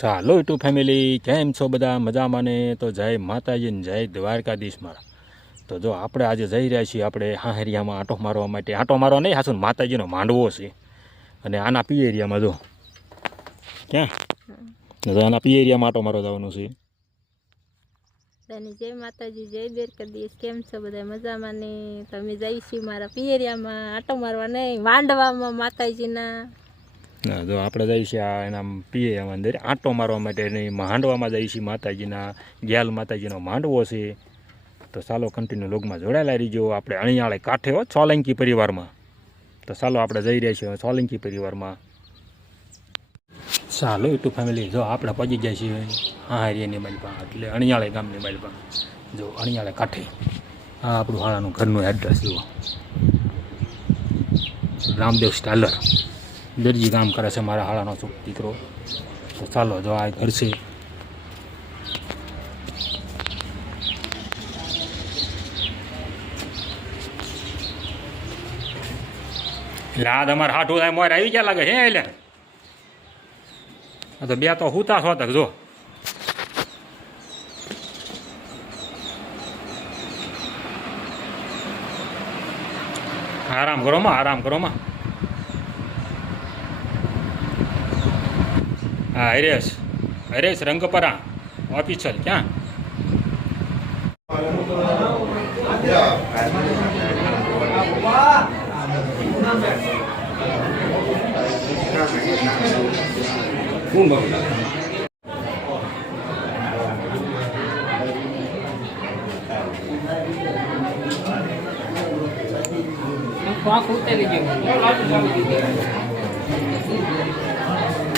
ચાલો YouTube family કેમ છો બધા? મજામાં ને? તો જય માતાજી ને જય દ્વારકાધીશ મારા. તો જો આપણે આજે જઈ રહ્યા છીએ આપણે હાહરિયામાં આંટો મારવા માટે. આંટો મારવા નહીં હાસું માતાજીનો માંડવો છે. અને આના પી એરિયામાં જો. ક્યાં? આના પી એરિયામાં આંટો મારવા જવાનું છે. બધાને જય માતાજી જય દ્વારકાધીશ. કેમ છો બધા? મજામાં ને? તમે જઈશું મારા પિયરિયામાં આટો મારવા નહીં માંડવામાં માતાજીના. જો આપણે જઈએ છીએ આ એના પીએ અંદર આંટો મારવા માટે નહીં માંડવામાં જઈએ છીએ માતાજીના ગ્યાલ માતાજીનો માંડવો છે. તો ચાલો કન્ટિન્યુ લોગમાં જોડાયેલા રહીજો. આપણે અણિયાળે કાંઠે હો, સોલંકી પરિવારમાં. તો ચાલો આપણે જઈ રહ્યા છીએ સોલંકી પરિવારમાં. ચાલો, યુટ્યુબ ફેમિલી જો આપણે પહોંચી જાય છીએ હાહરિયાની બાજુમાં એટલે અણિયાળે ગામની બાજુમાં જો અણિયાળે કાંઠે. આ આપણું હાળાનું ઘરનું એડ્રેસ જુઓ. રામદેવ સ્ટાલર. દરજી કામ કરે છે મારા હાળાનો છોક દીકરો. તો ચાલો જો આ ઘર છે. આ તમારે હાઠું થાય, મોર આવી ગયા લાગે હે એટલે? તો બે તો હુતા છો તક જો. આરામ કરો માં, આરામ કરો માં. हाँ हरेश हरेश रंगपरा ऑफिसल क्या खूब तेरी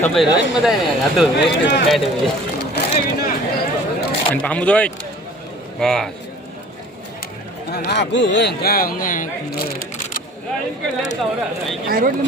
Thầm bể đấy, mới đây này, ngã tưởng đấy, từ cái từ gì Anh bám một đôi Bà Nó cứ ơi, anh ca ông nghe. Ai rốt lắm?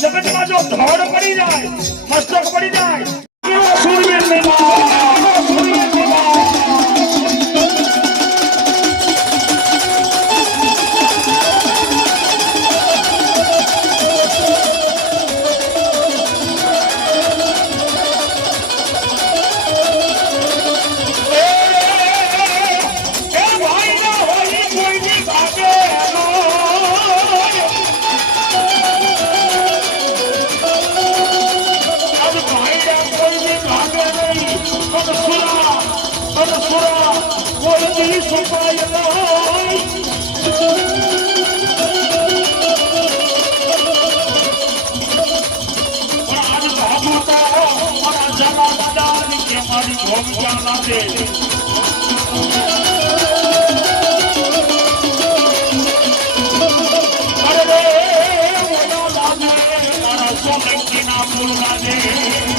જગતમાં જો ધોડ પડી જાય મસ્તક પડી જાય એવો સુપાય નહીં તો મારા ભૂમિકા લાગે સોલંકી ના ફૂલ લાગે